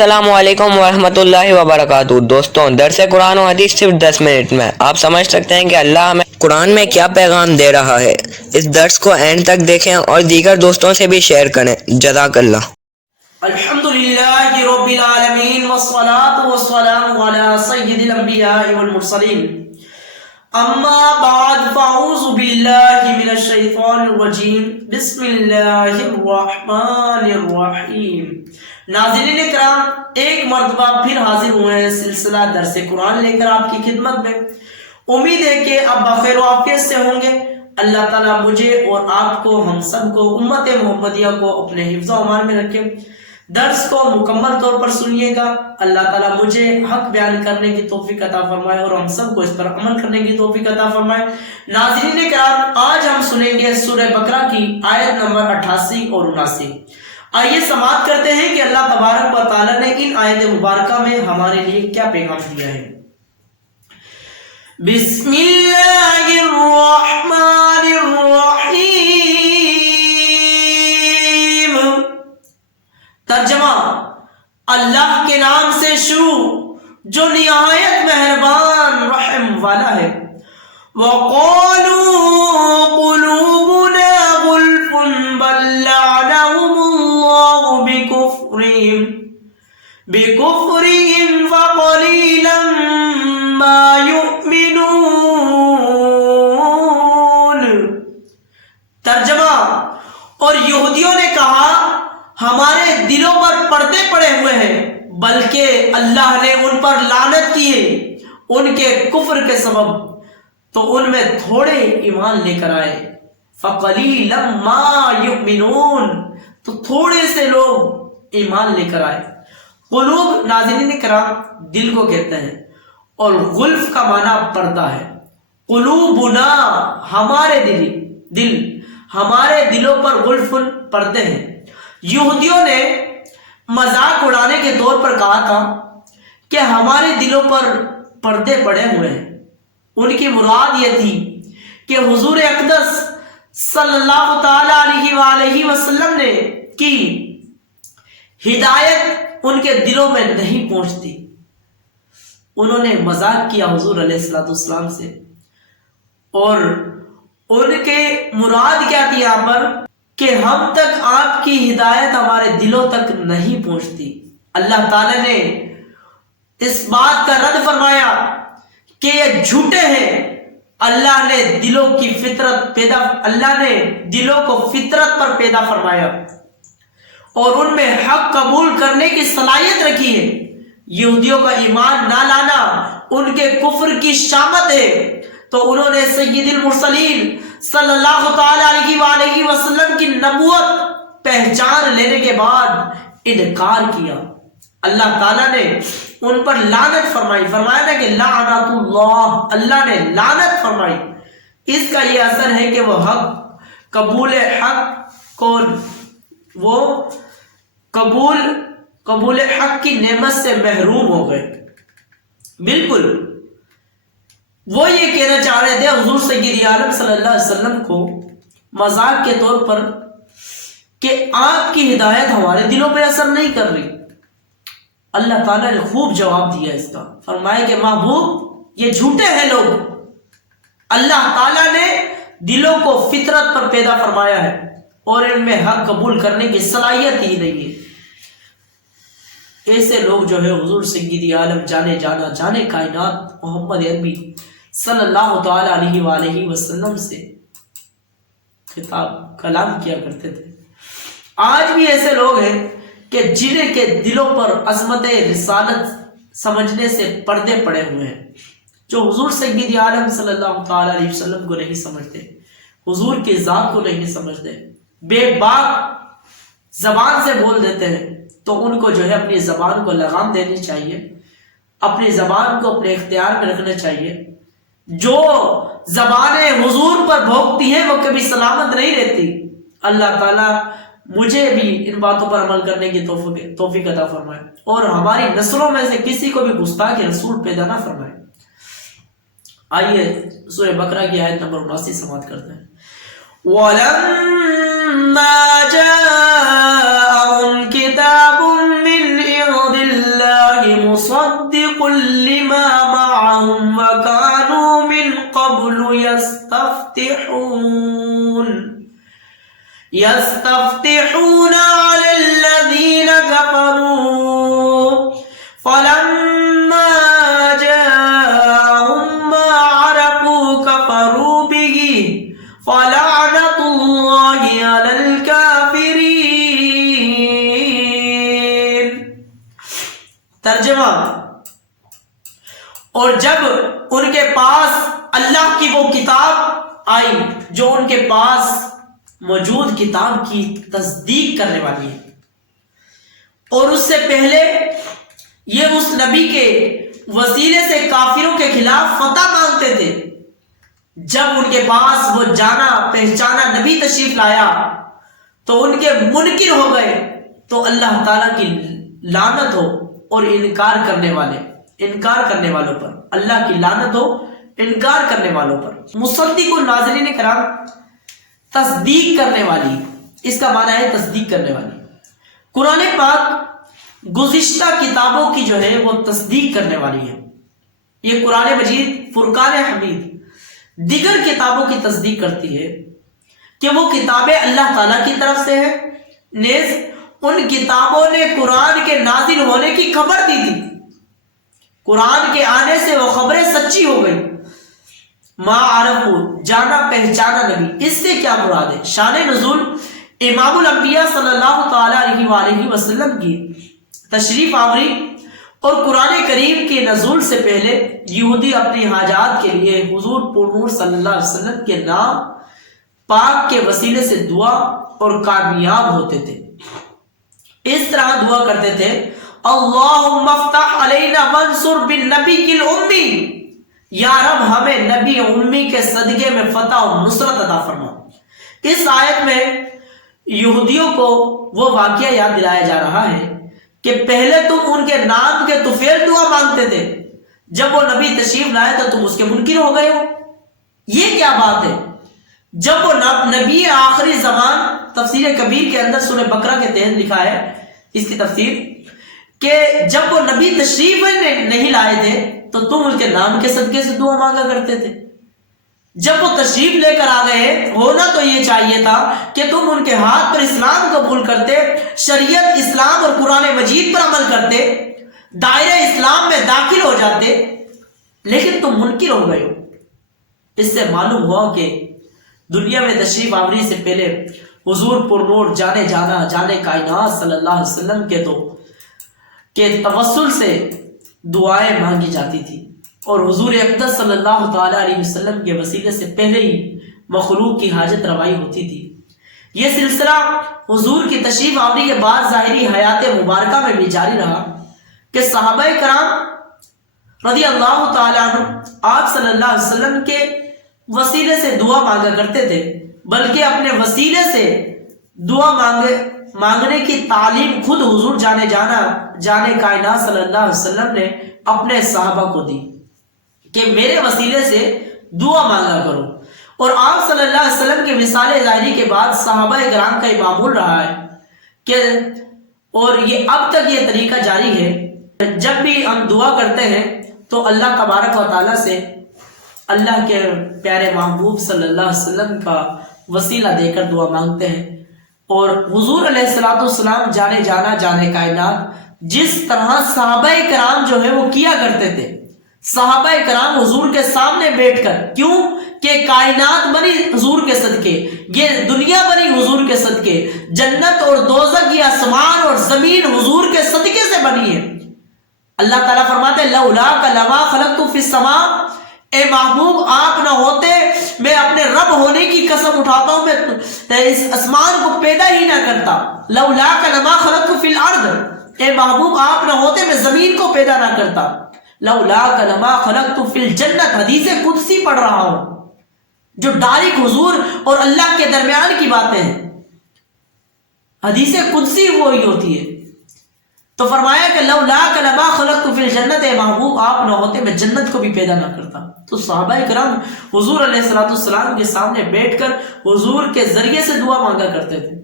السلام علیکم ورحمۃ اللہ وبرکاتہ۔ دوستوں، درس قرآن و حدیث صرف 10 منٹ میں آپ سمجھ سکتے ہیں کہ اللہ ہمیں قرآن میں کیا پیغام دے رہا ہے۔ اس درس کو اینڈ تک دیکھیں اور دیگر دوستوں سے بھی شیئر کریں۔ جزاک اللہ۔ الحمدللہ رب العالمین والصلاة والسلام علی سید الانبیاء والمرسلین، اما بعد فاعوذ باللہ من الشیطان الرجیم، بسم اللہ الرحمن الرحیم۔ ناظرین کرام، ایک مرتبہ پھر حاضر ہوئے ہیں سلسلہ درس قرآن لے کر آپ کی خدمت میں۔ امید ہے کہ اب بخیر و عافیت سے ہوں گے۔ اللہ تعالیٰ مجھے اور آپ کو، ہم سب کو، امت محمدیہ کو اپنے حفظ و امان میں رکھے۔ درس کو مکمل طور پر سنیے گا۔ اللہ تعالیٰ مجھے حق بیان کرنے کی توفیق عطا فرمائے اور ہم سب کو اس پر عمل کرنے کی توفیق عطا فرمائے۔ ناظرین کرام، آج ہم سنیں گے سورہ بقرہ کی آیت نمبر 88 اور 79۔ آئیے سماعت کرتے ہیں کہ اللہ تبارک و تعالیٰ نے ان آیت مبارکہ میں ہمارے لیے کیا پیغام دیا ہے۔ بسم اللہ الرحمن الرحیم۔ ترجمہ: اللہ کے نام سے شروع جو نہایت مہربان رحم والا ہے۔ وَقَالُوا قُلُوبُنَا غُلْفٌ بَل لَّعَنَهُمُ اللَّهُ بِكُفْرِهِمْ فَقَلِيلًا مَا يُؤْمِنُونَ۔ ترجمہ: اور یہودیوں نے کہا ہمارے دلوں پر پردے پڑے ہوئے ہیں، بلکہ اللہ نے ان پر لعنت کی ہے ان کے کفر کے سبب، تو ان میں تھوڑے ایمان لے کر آئے۔ فَقَلِيلًا مَا يُؤْمِنُونَ، تو تھوڑے سے لوگ ایمان لے کر آئے۔ قلوب، ناظرین کرام، دل کو کہتے ہیں، اور غلف کا معنی پردہ ہے۔ قلوبنا، ہمارے دل، ہمارے دلوں پر غلف پردے ہیں۔ یہودیوں نے مذاق اڑانے کے طور پر کہا تھا کہ ہمارے دلوں پر پردے پڑے ہوئے ہیں۔ ان کی مراد یہ تھی کہ حضور اقدس صلی اللہ تعالی علیہ وآلہ وسلم نے کی ہدایت ان کے دلوں میں نہیں پہنچتی۔ انہوں نے مذاق کیا حضور علیہ السلام سے، اور ان کے مراد کیا تھی یہاں پر کہ ہم تک آپ کی ہدایت ہمارے دلوں تک نہیں پہنچتی۔ اللہ تعالی نے اس بات کا رد فرمایا کہ یہ جھوٹے ہیں۔ اللہ نے دلوں کو فطرت پر پیدا فرمایا اور ان میں حق قبول کرنے کی صلاحیت رکھی ہے۔ یہودیوں کا ایمان نہ لانا ان کے کفر کی شامت ہے، تو انہوں نے سید المرسلین صلی اللہ تعالی علیہ وآلہ وسلم کی نبوت پہچان لینے کے بعد انکار کیا۔ اللہ تعالیٰ نے ان پر لعنت فرمائی، فرمایا نا کہ لعنت اللہ، اللہ نے لعنت فرمائی۔ اس کا یہ اثر ہے کہ وہ قبول حق کی نعمت سے محروم ہو گئے۔ بالکل وہ یہ کہنا چاہ رہے تھے حضور سید عالم صلی اللہ علیہ وسلم کو مذاق کے طور پر کہ آپ کی ہدایت ہمارے دلوں پہ اثر نہیں کر رہی۔ اللہ تعالیٰ نے خوب جواب دیا اس کا، فرمایا کہ محبوب، یہ جھوٹے ہیں لوگ۔ اللہ تعالیٰ نے دلوں کو فطرت پر پیدا فرمایا ہے اور ان میں حق قبول کرنے کی صلاحیت ہی نہیں ہے۔ ایسے لوگ جو ہے حضور سید عالم جانے کائنات محمد عربی صلی اللہ تعالی علیہ وآلہ وسلم سے خطاب کلام کیا کرتے تھے۔ آج بھی ایسے لوگ ہیں کہ جنہیں کے دلوں پر عظمت رسالت سمجھنے سے پردے پڑے ہوئے ہیں، جو حضور سید عالم صلی اللہ تعالی علیہ وسلم کو نہیں سمجھتے، حضور کی ذات کو نہیں سمجھتے، بے باک زبان سے بول دیتے ہیں، تو ان کو جو ہے اپنی زبان کو لگام دینی چاہیے، اپنی زبان کو اپنے اختیار میں رکھنا چاہیے۔ جو زبانیں حضور پر بھونکتی ہیں وہ کبھی سلامت نہیں رہتی۔ اللہ تعالیٰ مجھے بھی ان باتوں پر عمل کرنے کی توفیق عطا فرمائے اور ہماری نسلوں میں سے کسی کو بھی گستاخ رسول پیدا نہ فرمائے۔ آئیے سورہ بقرہ کی آیت نمبر 79 سماعت کرتے ہیں۔ وَلَمَّا جَاءَهُمْ كِتَابٌ مِّنْ عِندِ مصدق لما معهم وكانوا من قبل يستفتحون على الذين كفروا فلما جاءهم ما عرفوا كفروا به فلعنة الله على الكافرين. ترجمہ: اور جب ان کے پاس اللہ کی وہ کتاب آئی جو ان کے پاس موجود کتاب کی تصدیق کرنے والی ہے، اور اس سے پہلے یہ اس نبی کے وسیلے سے کافروں کے خلاف فتح مانگتے تھے، جب ان کے پاس وہ جانا پہچانا نبی تشریف لایا تو ان کے منکر ہو گئے. تو اللہ تعالیٰ کی لعنت ہو اور انکار کرنے والوں پر، اللہ کی لعنت ہو انکار کرنے والوں پر. مصدق ناظرین کرام، تصدیق کرنے والی، اس کا معنی ہے تصدیق کرنے والی. قرآن پاک گزشتہ کتابوں کی جو ہے وہ تصدیق کرنے والی ہے. یہ قرآن مجید فرقان حمید دیگر کتابوں کی تصدیق کرتی ہے کہ وہ کتابیں اللہ تعالیٰ کی طرف سے ہیں، نیز ان کتابوں نے قرآن کے نازل ہونے کی خبر دی تھی. قرآن کے آنے سے وہ خبریں سچی ہو گئی. ما عرفو، جانا پہچانا نبی، اس سے کیا مراد ہے؟ شان نزول امام الانبیاء صلی اللہ تعالی علیہ وآلہ وسلم کی تشریف آوری اور قرآن کریم کے نزول سے پہلے یہودی اپنی حاجات کے لیے حضور پرنور صلی اللہ علیہ وسلم کے نام پاک کے وسیلے سے دعا اور کامیاب ہوتے تھے. اس طرح دعا کرتے تھے: اللہم افتح علینا منصور بالنبی الامی، یا رب ہمیں نبی امی کے صدقے میں فتح اور نصرت عطا فرما. اس آیت میں یہودیوں کو وہ واقعہ یاد دلایا جا رہا ہے کہ پہلے تم ان کے نام کے طفیل دعا مانگتے تھے، جب وہ نبی تشریف لائے تو تم اس کے منکر ہو گئے ہو. یہ کیا بات ہے؟ جب وہ نبی آخری زمان، تفسیر کبیر کے اندر سورہ بقرہ کے تحت لکھا ہے اس کی تفسیر، کہ جب وہ نبی تشریف نہیں لائے تھے تو تم ان کے نام کے صدقے سے دعا مانگا کرتے تھے. جب وہ تشریف لے کر آ گئے، ہونا تو یہ چاہیے تھا کہ تم ان کے ہاتھ پر اسلام قبول کرتے، شریعت اسلام اور قرآن مجید پر عمل کرتے، دائرہ اسلام میں داخل ہو جاتے، لیکن تم منکر ہو گئے ہو. اس سے معلوم ہوا کہ دنیا میں تشریف آوری سے پہلے حضور پرنور جانے کائنات صلی اللہ علیہ وسلم کے توسل سے دعائیں مانگی جاتی تھی، اور حضور اقدس صلی اللہ تعالی علیہ وسلم کے وسیلے سے پہلے ہی مخلوق کی حاجت روائی ہوتی تھی. یہ سلسلہ حضور کی تشریف آوری کے بعد ظاہری حیات مبارکہ میں بھی جاری رہا کہ صحابہ کرام رضی اللہ تعالی عنہ آپ صلی اللہ علیہ وسلم کے وسیلے سے دعا مانگا کرتے تھے، بلکہ اپنے وسیلے سے دعا مانگنے کی تعلیم خود حضور جانے کائنات صلی اللہ علیہ وسلم نے اپنے صحابہ کو دی کہ میرے وسیلے سے دعا مانگا کرو. اور آپ صلی اللہ علیہ وسلم کے وصال ظاہری کے بعد صحابہ کرام کا یہ معمول رہا ہے کہ، اور یہ اب تک یہ طریقہ جاری ہے، جب بھی ہم دعا کرتے ہیں تو اللہ تبارک و تعالیٰ سے اللہ کے پیارے محبوب صلی اللہ علیہ وسلم کا وسیلہ دے کر دعا مانگتے ہیں. اور حضور علیہ السلام جانے کائنات جس طرح صحابہ کرام جو ہے وہ کیا کرتے تھے، صحابہ کرام حضور کے سامنے بیٹھ کر، کیوں کہ کائنات بنی حضور کے صدقے، یہ دنیا بنی حضور کے صدقے، جنت اور دوزخ یہ آسمان اور زمین حضور کے صدقے سے بنی ہے. اللہ تعالیٰ فرماتے ہیں لولاک لما خلقت فی السماء، اے محبوب آپ نہ ہوتے، میں اپنے رب ہونے کی قسم اٹھاتا ہوں، میں اس آسمان کو پیدا ہی نہ کرتا. لولاک لما خلقت فی الارض، اے محبوب آپ نہ ہوتے میں زمین کو پیدا نہ کرتا. لولاک لما خلقت فی الجنت، حدیث قدسی پڑھ رہا ہوں جو ڈائریکٹ حضور اور اللہ کے درمیان کی باتیں ہیں. حدیث قدسی وہی ہوتی ہے. تو فرمایا کہ لولاک لما خلقت فی الجنت، اے محبوب آپ نہ ہوتے میں جنت کو بھی پیدا نہ کرتا. تو صحابہ کرام حضور علیہ السلام کے سامنے بیٹھ کر حضور کے ذریعے سے دعا مانگا کرتے تھے.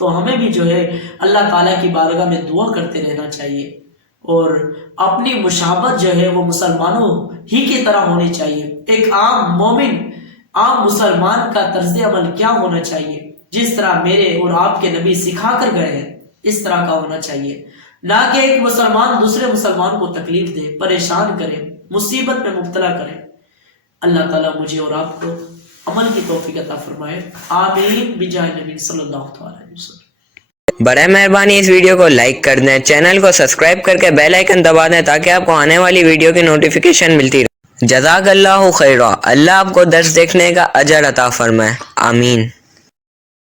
تو ہمیں بھی جو ہے اللہ تعالیٰ کی بارگاہ میں دعا کرتے رہنا چاہیے اور اپنی مشابت جو ہے وہ مسلمانوں ہی کی طرح ہونی چاہیے. ایک عام مومن عام مسلمان کا طرز عمل کیا ہونا چاہیے؟ جس طرح میرے اور آپ کے نبی سکھا کر گئے ہیں اس طرح کا ہونا چاہیے، نہ کہ ایک مسلمان دوسرے مسلمان کو تکلیف دے، پریشان کرے، مصیبت میں مبتلا کرے. اللہ تعالیٰ مجھے اور آپ کو عمل کی توفیق عطا فرمائے. آمین بجاہ نبی صلی اللہ علیہ وسلم. برائے مہربانی اس ویڈیو کو لائک کر دیں، چینل کو سبسکرائب کر کے بیل آئیکن دبا دیں تاکہ آپ کو آنے والی ویڈیو کی نوٹیفیکیشن ملتی رہے. جزاک اللہ خیرہ. اللہ آپ کو درس دیکھنے کا اجر عطا فرمائے. آمین.